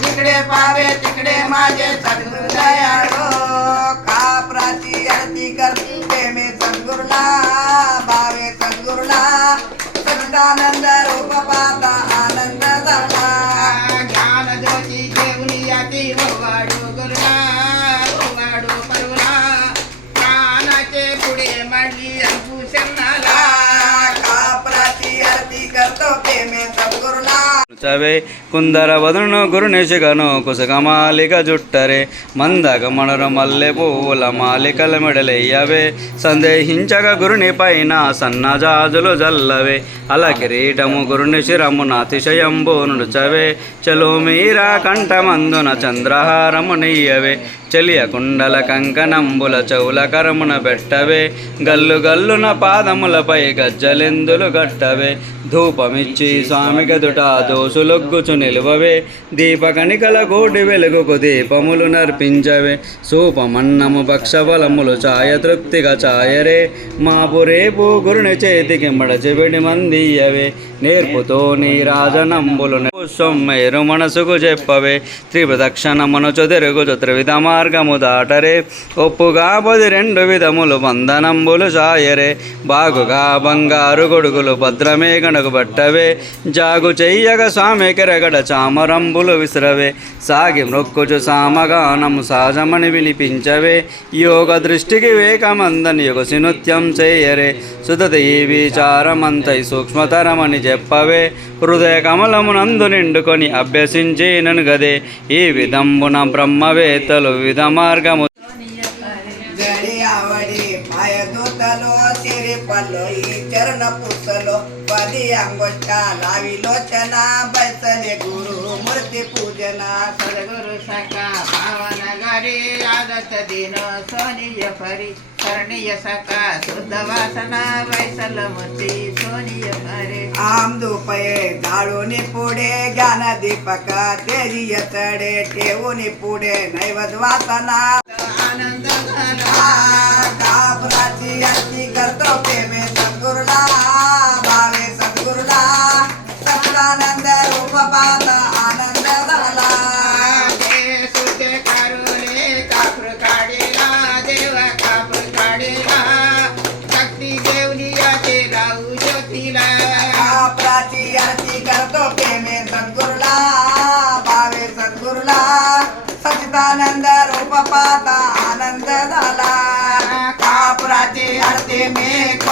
जिकडे पावे तिकडे माझे सद्गुरु दयाळो, का प्राची आरती करते मी सद्गुरुला, भावे सद्गुरुला सच्चिदानंद रूप पाहता आनंद झाला। ज्ञान ज्योती घेऊन याती वाडू गुरुला, वाडू परुला कानाचे पुढे मांडली अंकुशनाला, का प्राची आरती करतो ते मी सद्गुरुला। చవే కుందర వదను గురుని శిగను కుసగమాలిక జుట్టరే మందగమణర మల్లె పువ్వుల మాలికల మెడలెయ్యవే సందేహించగ గురుని పైన సన్నజాజులు జల్లవే అల కిరీటము గురుని శిరము నాతిశయంబు నుడుచవే చలో మీరా కంఠమందున చంద్రహారము నెయ్యవే చెలియ కుండల కంకణంబుల చౌల కరమున పెట్టవే గల్లు గల్లున పాదములపై గజ్జలెందులు గట్టవే ధూపమిచ్చి స్వామి గదుట దోసులొగ్గుచు నిలువవే దీపకణికల కోటి వెలుగుకు దీపములు నర్పించవే సూపమన్నము భక్షఫలములు ఛాయ తృప్తిగా ఛాయరే మాపు రేపు గురుని చేతికి మడచిబిడి మందియవే నేర్పుతో నీ రాజనంబులు సొమ్మేరు మనసుకు చెప్పవే త్రిప్రదక్షిణమును తిరుగుచు త్రివిధ మార్గము దాటరే ఒప్పుగా 12 విధములు బంధనంబులు సాయరే బాగుగా బంగారు గొడుగులు భద్రమే గణకు బట్టవే జాగు చెయ్యగ స్వామి కెరగడ చామరంబులు విసిరవే సాగి మృక్కుచు సామగానము సహజమని వినిపించవే యోగ దృష్టికి వేకమందని యుగసి నృత్యం చేయరే సుధతి ఈ విచారమంతై సూక్ష్మతరమని చెప్పవే హృదయ కమలమునందు నిండుకొని అభ్యసించేనను గదే ఈ విధంబున బ్రహ్మవేత్తలు విధ మార్గము జడి ఆవడి పాయదూతలో సిరిపల్లో ఈ చరణ పుస్తలో 10 అంగుష్ట లావిలోచన బైసలే గురు మూర్తి పూజన సద్గురు సఖా భావన గరి ఆదత దిన సోనియ పరి కరణీయ సఖా శుద్ధ వాసన వైసల మూర్తి సోనియ పరి आमदुपये जाळूनी पुढे ज्ञान दीपक तेजिय तडे ठेवूनी पुढे नैवद वासना आनंद झाला कापराची आरती करतो प्रेमे सद्गुरुला भावे सद्गुरुला सच्चिदानंद रूप पाहता आनंद झाला सुते कारुले कापूर काढेला देव कापूर काढेला शक्ती देवली याचे राहू ज्योतीला प्राची आरती करतो प्रेमे सद्गुरुला भावे सद्गुरुला सच्चिदानंद रूप पाहता आनंद